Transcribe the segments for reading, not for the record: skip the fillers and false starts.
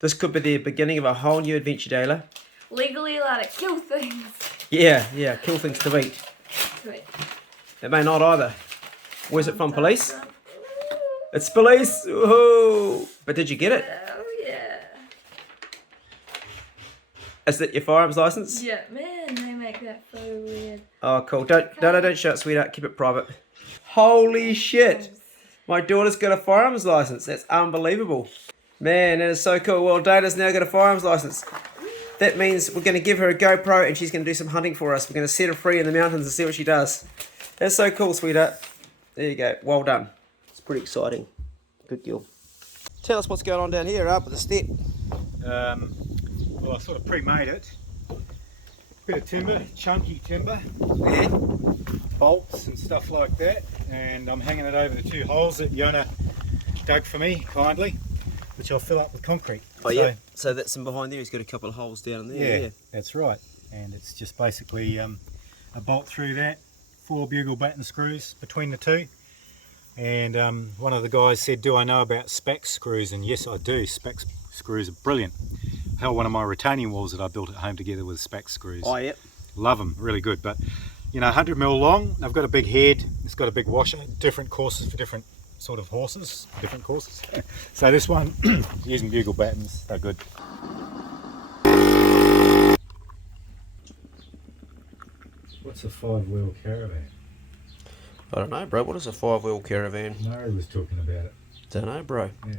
This could be the beginning of a whole new adventure, Dayla. Legally allowed to kill things. Yeah, kill things to eat. It may not either. Where's it from, police? It's police! Woohoo! But did you get it? Oh, yeah. Is that your firearms license? Yeah, man, they make that so weird. Oh, cool. Don't show it, sweetheart. Keep it private. Holy shit! My daughter's got a firearms license. That's unbelievable. Man, that is so cool. Well, Dana's now got a firearms license. That means we're going to give her a GoPro and she's going to do some hunting for us. We're going to set her free in the mountains and see what she does. That's so cool, sweetheart. There you go. Well done. It's pretty exciting. Good girl. Tell us what's going on down here up at the step. Well, I sort of pre-made it. Bit of timber, chunky timber. Yeah. Bolts and stuff like that. And I'm hanging it over the 2 holes that Yona dug for me kindly, which I'll fill up with concrete. Oh, yeah. So that's in behind there. He's got a couple of holes down there. Yeah, that's right. And it's just basically a bolt through that, 4 bugle batten screws between the 2. And one of the guys said, do I know about spax screws? And yes, I do. Spax screws are brilliant. Hell, one of my retaining walls that I built at home together with spax screws. Oh, yeah. Love them, really good. But, you know, 100mm long, they've got a big head, it's got a big washer, different courses for different sort of horses, different courses. So this one, using bugle battens, they're good. What's a 5-wheel caravan? I don't know, bro. What is a 5-wheel caravan? Murray was talking about it. Don't know, bro. Yeah.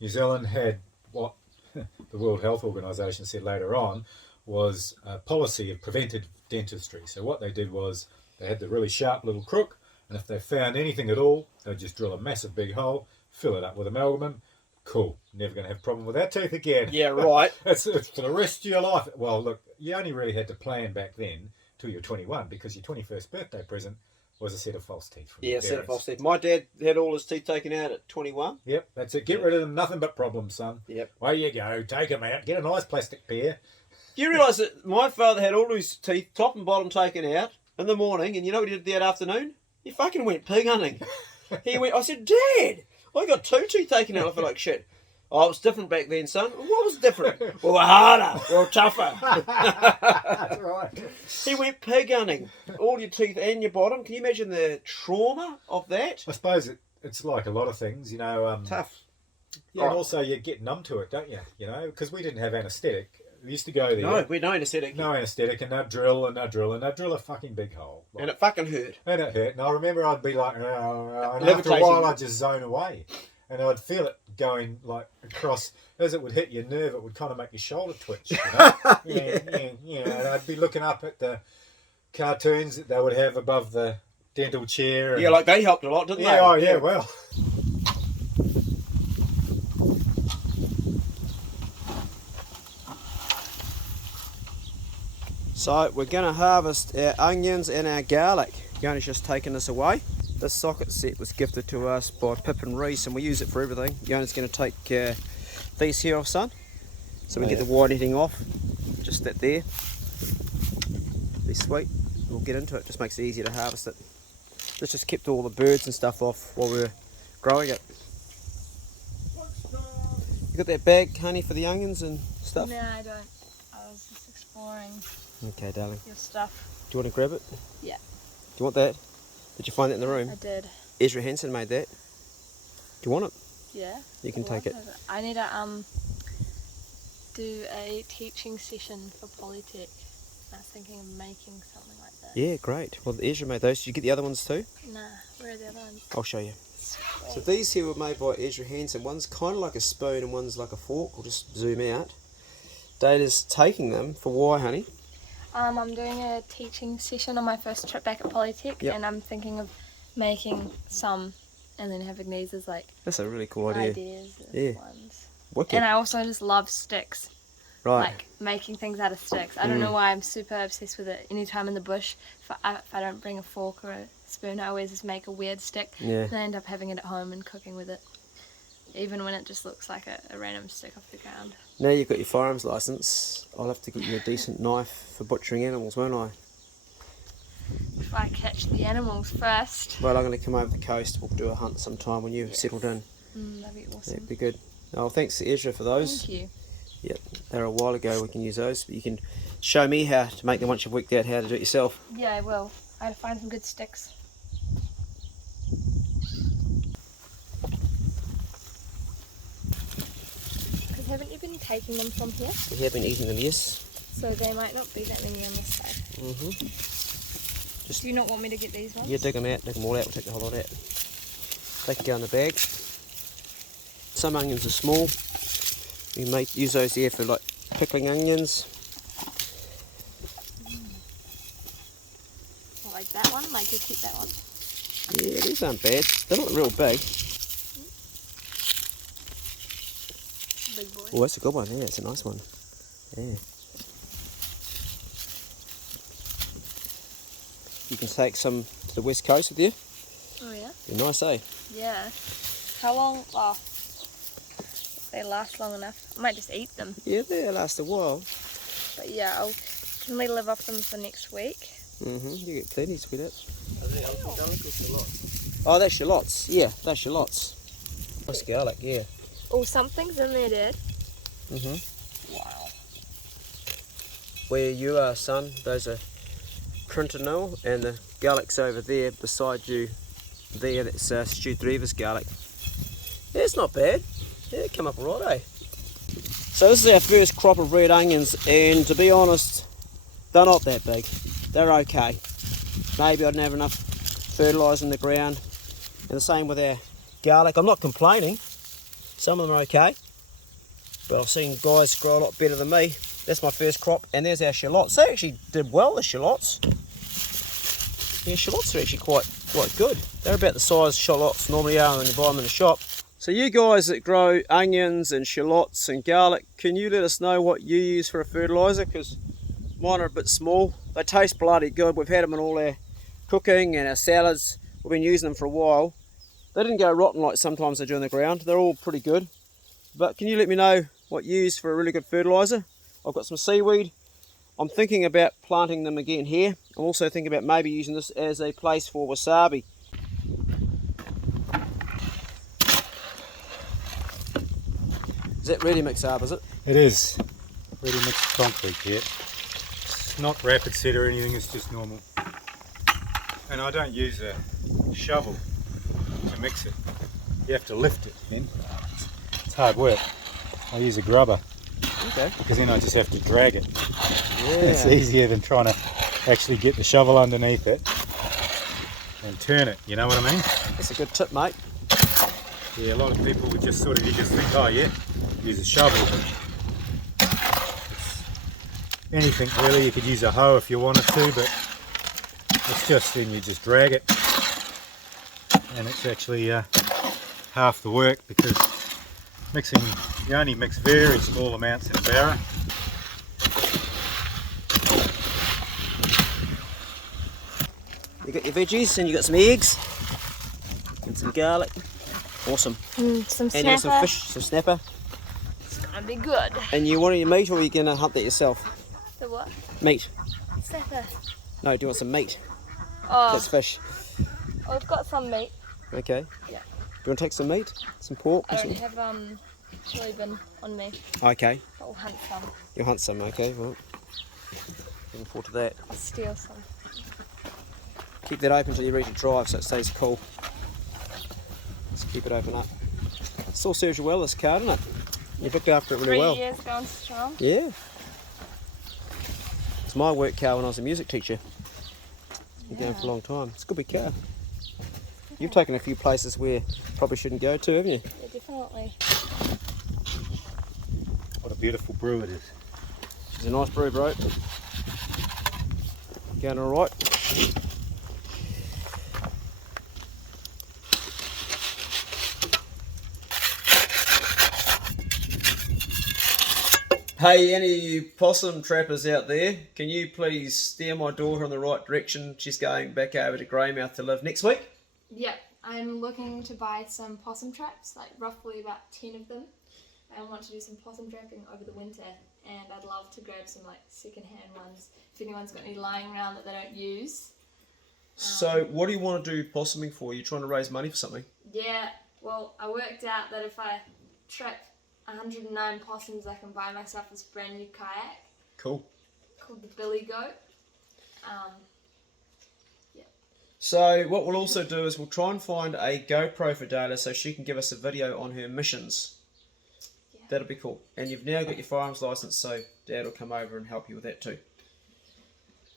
New Zealand had what the World Health Organization said later on was a policy of preventive dentistry. So what they did was they had the really sharp little crook, and if they found anything at all, they'd just drill a massive big hole, fill it up with amalgam. Cool. Never going to have a problem with that tooth again. Yeah, right. it's for the rest of your life. Well, look, you only really had to plan back then till you're 21 because your 21st birthday present was a set of false teeth. From Yeah, a set of false teeth. My dad had all his teeth taken out at 21. Yep, that's it. Get rid of them. Nothing but problems, son. Yep. Away you go. Take them out. Get a nice plastic pair. Do you realise that my father had all his teeth, top and bottom, taken out in the morning, and you know what he did that afternoon? He fucking went pig hunting. I said, Dad, I got 2 teeth taken out. I feel like shit. Oh, it was different back then, son. What was different? We were harder. We were tougher. That's right. He went pig hunting. All your teeth and your bottom. Can you imagine the trauma of that? I suppose it's like a lot of things, you know. Tough. Yeah, and also you get numb to it, don't you? You know, because we didn't have anaesthetic. We used to go there. No, we had no anaesthetic. No anaesthetic, and they'd drill and they'd drill and they'd drill a fucking big hole. Like, and it fucking hurt. And it hurt. And I remember I'd be like, and after a while I'd just zone away. And I'd feel it going like across, as it would hit your nerve, it would kind of make your shoulder twitch. You know? yeah. And I'd be looking up at the cartoons that they would have above the dental chair. And, yeah, like they helped a lot, didn't they? Oh, yeah, well. So we're going to harvest our onions and our garlic. Yona's just taken this away. This socket set was gifted to us by Pip and Reese, and we use it for everything. Yona's going to take these here off, son. So we get the white netting off. Just that there. Be sweet. We'll get into it. Just makes it easier to harvest it. This just kept all the birds and stuff off while we were growing it. You got that bag, honey, for the onions and stuff? No, I don't. I was just exploring Okay, darling. your stuff. Do you want to grab it? Yeah. Do you want that? Did you find that in the room? I did. Ezra Hansen made that. Do you want it? Yeah. You can take it. I need to do a teaching session for Polytech. I was thinking of making something like that. Yeah, great. Well, Ezra made those. Did you get the other ones too? Nah, where are the other ones? I'll show you. So these here were made by Ezra Hansen. One's kind of like a spoon and one's like a fork. We'll just zoom out. Data's taking them for why, honey? I'm doing a teaching session on my first trip back at Polytech, Yep. and I'm thinking of making some and then having these as like That's a really cool idea. ideas and Yeah. ones. Wicked. And I also just love sticks. Right. Like making things out of sticks. I don't know why I'm super obsessed with it. Anytime in the bush, if I don't bring a fork or a spoon, I always just make a weird stick. Yeah. And I end up having it at home and cooking with it. Even when it just looks like a random stick off the ground. Now you've got your firearms license, I'll have to get you a decent knife for butchering animals, won't I? If I catch the animals first. Well, I'm going to come over the coast. We'll do a hunt sometime when you've settled in. That'd be awesome. That'd be good. Oh, thanks to Ezra for those. Thank you. Yep, they're a while ago. We can use those, but you can show me how to make them once you've worked out how to do it yourself. Yeah, I will. I had to find some good sticks. Because haven't you been taking them from here? We have been eating them, yes. So they might not be that many on this side. Do you not want me to get these ones? Yeah, dig them out, dig them all out. We'll take the whole lot out. They can go in the bag. Some onions are small. We may use those there for like pickling onions. I like that one. Like to keep that one. Yeah, these aren't bad. They're not real big. Big boy. Oh, that's a good one. Yeah, it's a nice one. Yeah. You can take some to the west coast with you. Oh yeah? They're nice, eh? Yeah. How long? Oh, they last long enough. I might just eat them. Yeah, they last a while. But yeah, I'll definitely live off them for next week. You get plenty, sweetheart. Oh, that's shallots. Yeah, that's shallots. Nice garlic, yeah. Oh, something's in there, Dad. Wow. Where you are, son, those are Crintonil, and the garlic's over there beside you there. That's Stu Drever's garlic. Yeah, it's not bad. Yeah, come up alright, eh? So this is our first crop of red onions, and to be honest, they're not that big. They're okay. Maybe I didn't have enough fertiliser in the ground. And the same with our garlic. I'm not complaining. Some of them are okay. But I've seen guys grow a lot better than me. That's my first crop. And there's our shallots. They actually did well, the shallots. Yeah, shallots are actually quite good. They're about the size shallots normally are when you buy them in the shop. So you guys that grow onions and shallots and garlic, can you let us know what you use for a fertiliser? Because mine are a bit small. They taste bloody good. We've had them in all our cooking and our salads. We've been using them for a while. They didn't go rotten like sometimes they do in the ground. They're all pretty good. But can you let me know what you use for a really good fertiliser? I've got some seaweed. I'm thinking about planting them again here. I'm also thinking about maybe using this as a place for wasabi. Is that ready mix up, is it? It is ready mixed concrete here. It's not rapid set or anything, it's just normal. And I don't use a shovel to mix it. You have to lift it, then. It's hard work. I use a grubber. Okay. Because then I just have to drag it. Yeah. It's easier than trying to actually get the shovel underneath it and turn it, you know what I mean? That's a good tip, mate. Yeah, a lot of people would just sort of, you just think, oh yeah, use a shovel. But anything really, you could use a hoe if you wanted to, but it's just then you just drag it, and it's actually half the work because mixing, you only mix very small amounts in a barrow. You got your veggies and you got some eggs and some garlic. Awesome. Some And you got some snapper. fish, some snapper. It's gonna be good. And you want your meat, or are you going to hunt that yourself? The what? Meat. Snapper. No, do you want some meat? Oh, That's fish. I've got some meat. Okay. Yeah. Do you want to take some meat? Some pork? I don't have chili bin on me, Okay. but we'll hunt some. You'll hunt some, okay. Well, looking forward to that. I'll steal some. Keep that open until you're ready to drive so it stays cool. Just keep it open up. Still serves you well, this car, doesn't it? You've looked after it really 3 well. years going strong. Yeah. It's my work car when I was a music teacher. Been going for a long time. It's a good big car. You've taken a few places where probably shouldn't go to, haven't you? Yeah, definitely. What a beautiful brew it is. She's a nice brew, bro. Going all right. Hey, any of you possum trappers out there, can you please steer my daughter in the right direction? She's going back over to Greymouth to live next week. Yeah, I'm looking to buy some possum traps, like roughly about 10 of them. I want to do some possum trapping over the winter, and I'd love to grab some like second-hand ones if anyone's got any lying around that they don't use. So what do you want to do possuming for? Are you trying to raise money for something? Yeah, well, I worked out that if I trap 109 possums I can buy myself this brand new kayak Cool. called the Billy Goat. So what we'll also do is we'll try and find a GoPro for Dayla so she can give us a video on her missions. Yeah. That'll be cool. And you've now got your firearms license, so Dad will come over and help you with that too.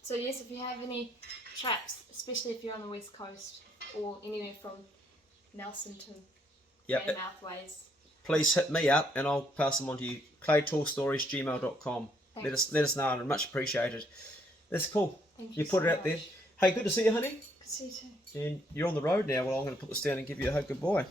So yes, if you have any traps, especially if you're on the west coast or anywhere from Nelson to Mouthways, please hit me up and I'll pass them on to you. claytoolstorage@gmail.com. Let us know, and much appreciated. That's cool. Thank You you put so it out there. much. Hey, good to see you, honey. Good to see you too. And you're on the road now. Well, I'm going to put this down and give you a hug. Goodbye.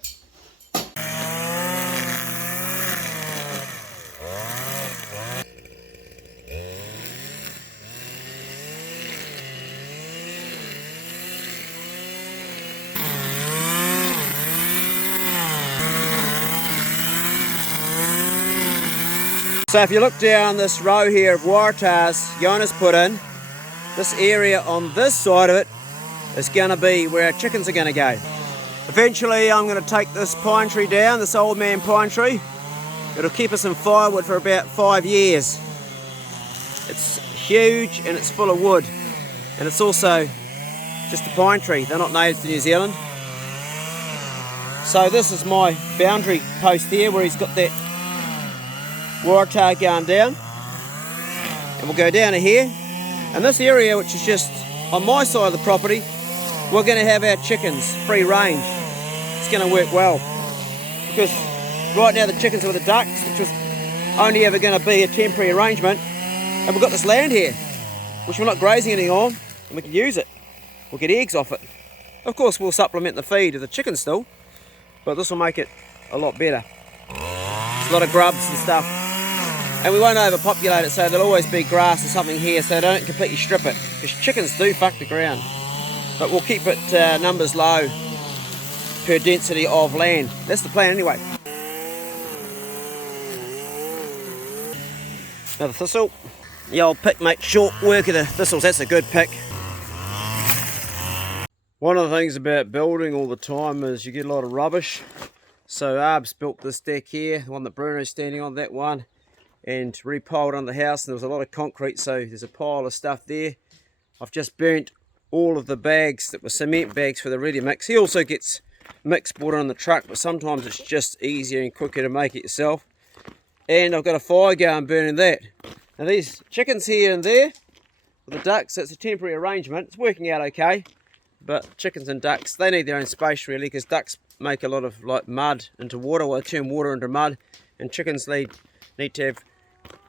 So if you look down this row here of wire tars Jonas put in, this area on this side of it is going to be where our chickens are going to go. Eventually I'm going to take this pine tree down, this old man pine tree. It'll keep us in firewood for about 5 years. It's huge and it's full of wood. And it's also just a pine tree. They're not native to New Zealand. So this is my boundary post here where he's got that wire tar going down. And we'll go down to here. And this area, which is just on my side of the property, we're going to have our chickens free range. It's going to work well. Because right now the chickens are with the ducks, which was only ever going to be a temporary arrangement. And we've got this land here, which we're not grazing any on, and we can use it. We'll get eggs off it. Of course, we'll supplement the feed of the chickens still, but this will make it a lot better. There's a lot of grubs and stuff. And we won't overpopulate it, so there'll always be grass or something here, so don't completely strip it, because chickens do fuck the ground. But we'll keep it numbers low per density of land. That's the plan anyway. Another thistle. The old pick makes short work of the thistles. That's a good pick. One of the things about building all the time is you get a lot of rubbish. So Arb's built this deck here, the one that Bruno's standing on, that one, and repiled on the house, and there was a lot of concrete, so there's a pile of stuff there. I've just burnt all of the bags that were cement bags for the ready mix. He also gets mix bought on the truck, but sometimes it's just easier and quicker to make it yourself. And I've got a fire going burning that. Now these chickens here and there, with the ducks, it's a temporary arrangement. It's working out okay, but chickens and ducks, they need their own space really, because ducks make a lot of like mud into water, well, they turn water into mud, and chickens need to have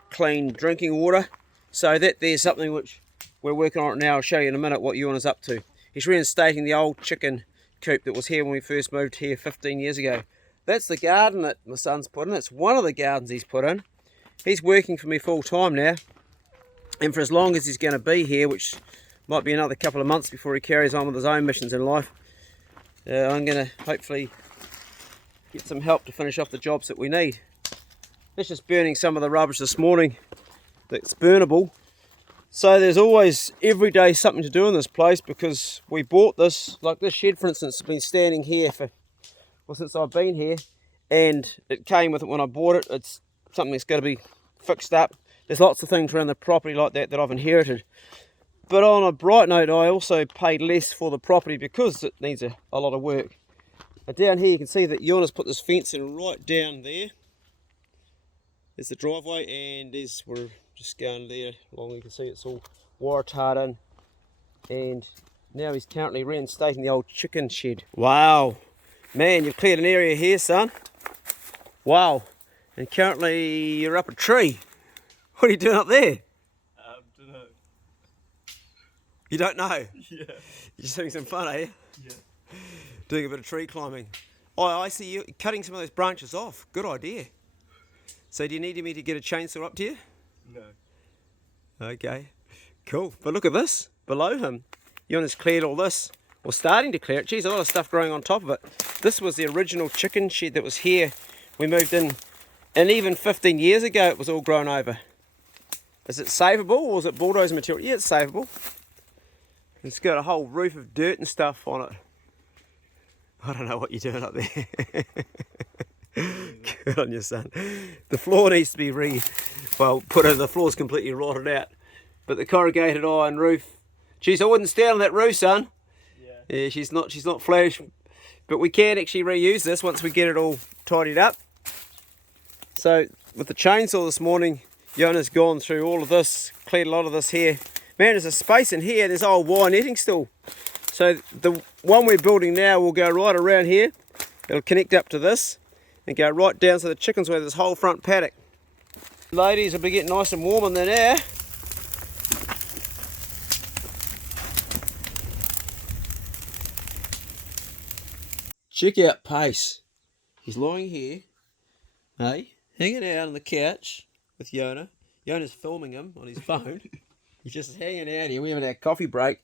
clean drinking water. So there's something which we're working on it now. I'll show you in a minute what Ewan is up to. He's reinstating the old chicken coop that was here when we first moved here 15 years ago. That's the garden that my son's put in. It's one of the gardens he's put in. He's working for me full time now, and for as long as he's going to be here, which might be another couple of months before he carries on with his own missions in life, I'm going to hopefully get some help to finish off the jobs that we need. That's just burning some of the rubbish this morning that's burnable. So there's always every day something to do in this place, because we bought this, like this shed for instance has been standing here for, well, since I've been here, and it came with it when I bought it. It's something that's got to be fixed up. There's lots of things around the property like that I've inherited. But on a bright note, I also paid less for the property because it needs a lot of work. Now down here you can see that Jonas put this fence in right down there. There's the driveway, and we're just going there along. You can see it's all wire tarred in. And now he's currently reinstating the old chicken shed. Wow. Man, you've cleared an area here, son. Wow. And currently you're up a tree. What are you doing up there? Don't know. You don't know? Yeah. You're just having some fun, are you? Yeah. Doing a bit of tree climbing. Oh, I see you cutting some of those branches off. Good idea. So do you need me to get a chainsaw up to you? No. Okay. Cool. But look at this. Below him. Jonas cleared all this. Or starting to clear it. Geez, a lot of stuff growing on top of it. This was the original chicken shed that was here. We moved in. And even 15 years ago it was all grown over. Is it savable or is it bulldozer material? Yeah, it's savable. It's got a whole roof of dirt and stuff on it. I don't know what you're doing up there. Good on you, son. The floor needs to be put in. The floor's completely rotted out. But the corrugated iron roof, geez, I wouldn't stand on that roof, son. Yeah, she's not flash. But we can actually reuse this once we get it all tidied up. So with the chainsaw this morning, Yona's gone through all of this, cleared a lot of this here. Man, there's a space in here, there's old wire netting still. So the one we're building now will go right around here. It'll connect up to this and go right down so the chickens will have this whole front paddock. Ladies will be getting nice and warm in there now. Check out Pace. He's lying here, hey, hanging out on the couch with Yona. Yona's filming him on his phone. He's just hanging out here. We're having our coffee break.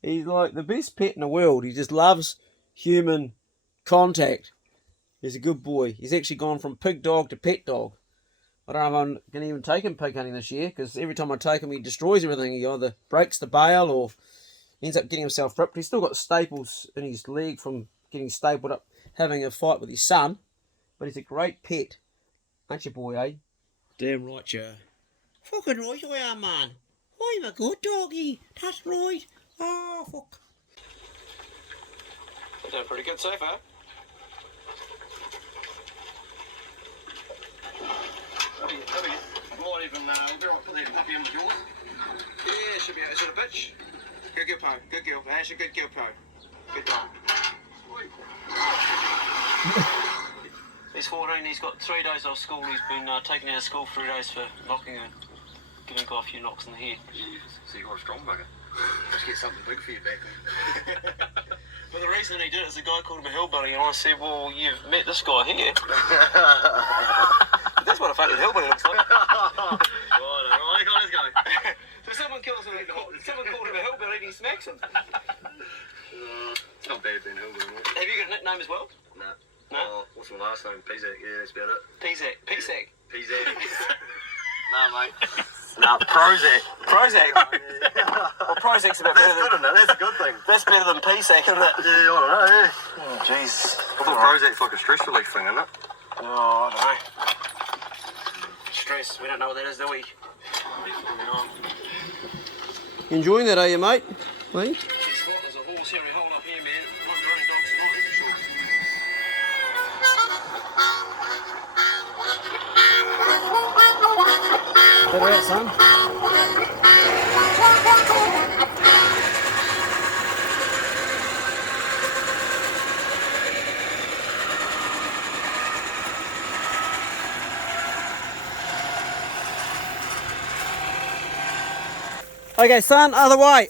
He's like the best pet in the world. He just loves human contact. He's a good boy. He's actually gone from pig dog to pet dog. I don't know if I'm going to even take him pig hunting this year, because every time I take him he destroys everything. He either breaks the bail or ends up getting himself ripped. He's still got staples in his leg from getting stapled up, having a fight with his son. But he's a great pet. Aren't you, boy, eh? Damn right, you. Fucking right you are, man. I'm a good doggy. That's right. Oh, fuck. We're doing pretty good so far. Might even put that puppy in with yours. Yeah, should be. Is it a bitch? Good girl, Po. Good girl. That's a good girl, Po. Good dog. He's 14. He's got 3 days off school. He's been taken out of school 3 days for knocking and giving a few knocks in the head. So you got a strong bugger. Let's get something big for you back then. But the reason he did it is the guy called him a hillbilly, and I said, well, you've met this guy here. That's what a fucking hillbilly looks like. Right, let's go. So someone called him a hillbilly and he smacks him. It's not bad being hillbilly, mate. Have you got a nickname as well? No. No? Oh, what's my last name? Pizak, yeah, that's about it. Pizak. Pizak. Pizak. Nah, mate. Nah, Prozac. Prozac? Well, Prozac's a bit better That's good, isn't it? That's a good thing. That's better than Pizak, isn't it? Yeah, I don't know, yeah. Oh, jeez. I thought Prozac's like a stress relief thing, isn't it? Oh, I don't know. Stress, we don't know what that is, do we? You enjoying that, are you, mate? Lee? There's a horse here, a hole up here, man. Running dogs tonight, that's for sure. Better out, son. Okay, son, other way.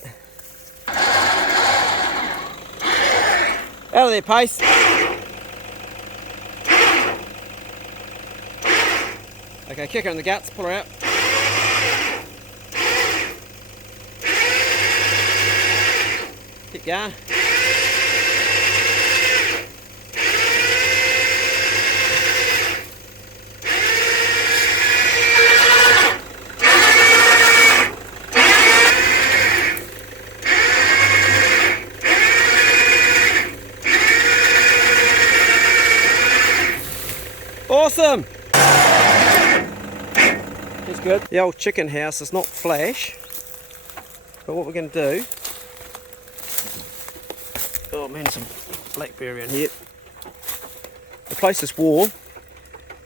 Out of there, Pace. Okay, kick her in the guts, pull her out. Keep going. Awesome! That's good. The old chicken house is not flash, but what we're going to do... Oh man, some blackberry around here. Replace this wall.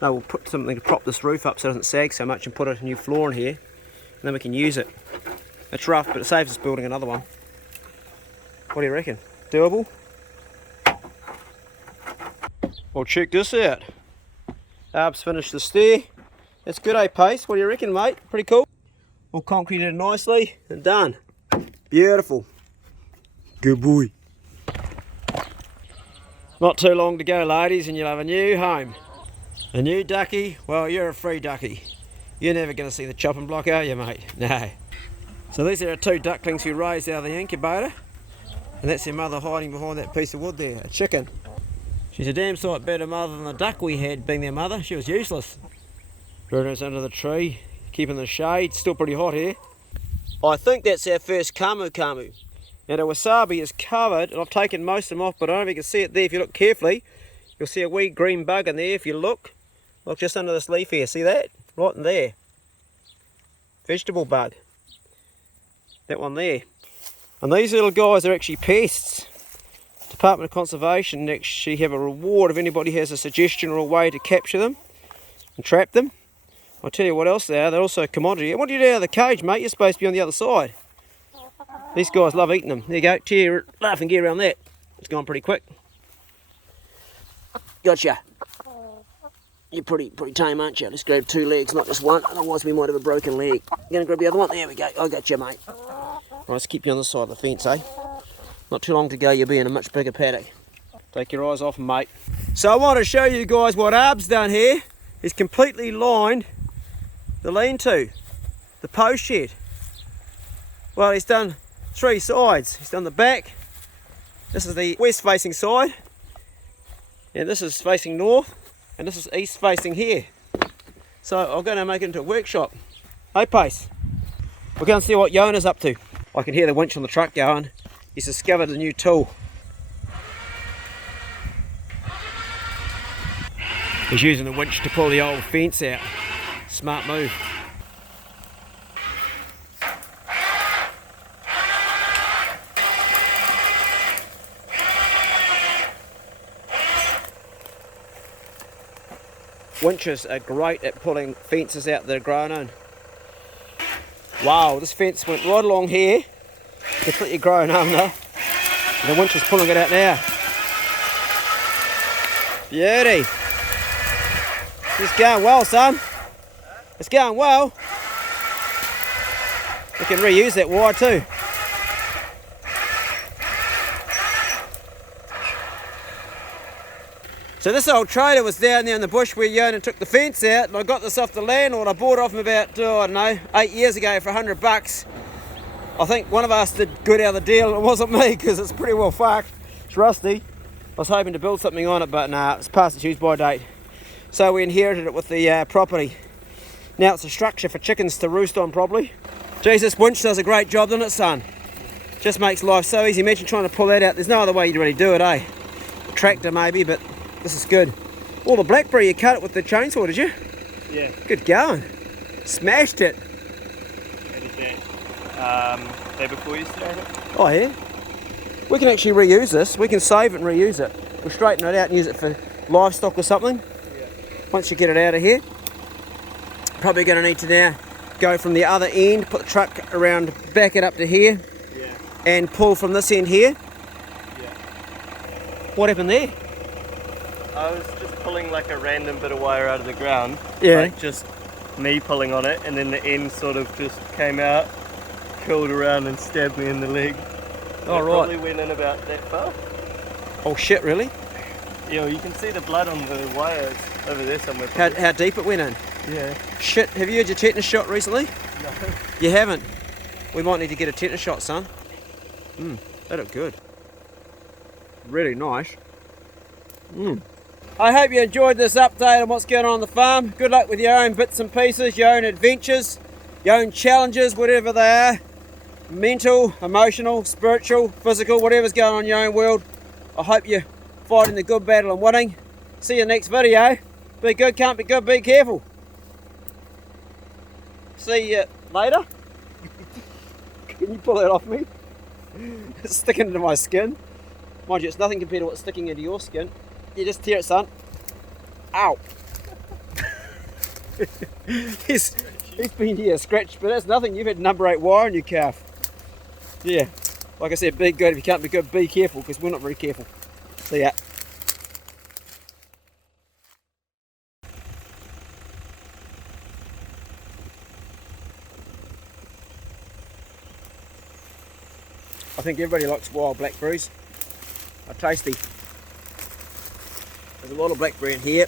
No, we'll put something to prop this roof up so it doesn't sag so much and put a new floor in here, and then we can use it. It's rough, but it saves us building another one. What do you reckon? Doable? Well, check this out. Arb's finished the stair. That's good, eh, Pace? What do you reckon, mate? Pretty cool. All concreted nicely and done. Beautiful. Good boy. Not too long to go, ladies, and you'll have a new home. A new ducky. Well, you're a free ducky. You're never going to see the chopping block, are you, mate? No. So these are our 2 ducklings we raised out of the incubator. And that's their mother hiding behind that piece of wood there, a chicken. She's a damn sight better mother than the duck we had being their mother. She was useless. Bruno's under the tree, keeping the shade. Still pretty hot here. I think that's our first camu camu. Now the wasabi is covered, and I've taken most of them off, but I don't know if you can see it there if you look carefully. You'll see a wee green bug in there if you look. Look just under this leaf here, see that? Right in there. Vegetable bug. That one there. And these little guys are actually pests. Department of Conservation actually have a reward if anybody has a suggestion or a way to capture them and trap them. I'll tell you what else they are. They're also a commodity. What do you do out of the cage, mate? You're supposed to be on the other side. These guys love eating them. There you go. Tear your laughing gear around that. It's gone pretty quick. Gotcha. You're pretty tame, aren't you? Let's grab 2 legs, not just one. Otherwise we might have a broken leg. You're going to grab the other one? There we go. I got you, mate. Right, let's keep you on the side of the fence, eh? Not too long to go, you'll be in a much bigger paddock. Take your eyes off him, mate. So I want to show you guys what Arb's done here. He's completely lined the lean-to, the post shed. Well, he's done 3 sides. He's done the back. This is the west facing side. And this is facing north. And this is east facing here. So I'm going to make it into a workshop. Hey, Pace. We're going to see what Yona's up to. I can hear the winch on the truck going. He's discovered a new tool. He's using the winch to pull the old fence out. Smart move. Winches are great at pulling fences out that are grown on. Wow, this fence went right along here, completely grown under. The winch is pulling it out now. Beauty. It's going well, son. It's going well. We can reuse that wire too. So this old trailer was down there in the bush where Yona took the fence out, and I got this off the landlord. I bought it off him about, I don't know, 8 years ago for $100. I think one of us did good out of the deal. It wasn't me, because it's pretty well fucked. It's rusty. I was hoping to build something on it, but nah, it's past its use by date. So we inherited it with the property. Now it's a structure for chickens to roost on, probably. Jesus, winch does a great job, doesn't it, son? Just makes life so easy. Imagine trying to pull that out. There's no other way you'd really do it, eh? A tractor maybe, but this is good. Oh, the blackberry, you cut it with the chainsaw, did you? Yeah. Good going. Smashed it. I did that day before yesterday. Oh, yeah? We can actually reuse this. We can save it and reuse it. We'll straighten it out and use it for livestock or something. Yeah. Once you get it out of here. Probably going to need to now go from the other end, put the truck around, back it up to here, Yeah. and pull from this end here. Yeah. What happened there? I was just pulling like a random bit of wire out of the ground. Yeah. Like just me pulling on it, and then the end sort of just came out, curled around and stabbed me in the leg. Oh, it right. Probably went in about that far. Oh shit, really? Yeah, well, you can see the blood on the wire. It's over there somewhere. How deep it went in? Yeah. Shit, have you had your tetanus shot recently? No. You haven't? We might need to get a tetanus shot, son. That looked good. Really nice. I hope you enjoyed this update on what's going on the farm. Good luck with your own bits and pieces, your own adventures, your own challenges, whatever they are. Mental, emotional, spiritual, physical, whatever's going on in your own world. I hope you're fighting the good battle and winning. See you next video. Be good, can't be good, be careful. See you later. Can you pull that off me? It's sticking into my skin. Mind you, it's nothing compared to what's sticking into your skin. You just tear it, son. Ow. he's been here scratched, but that's nothing. You've had number 8 wire in your calf. Yeah. Like I said, be good. If you can't be good, be careful, because we're not very careful. See ya. I think everybody likes wild blackberries. They're tasty. There's a lot of blackberry in here.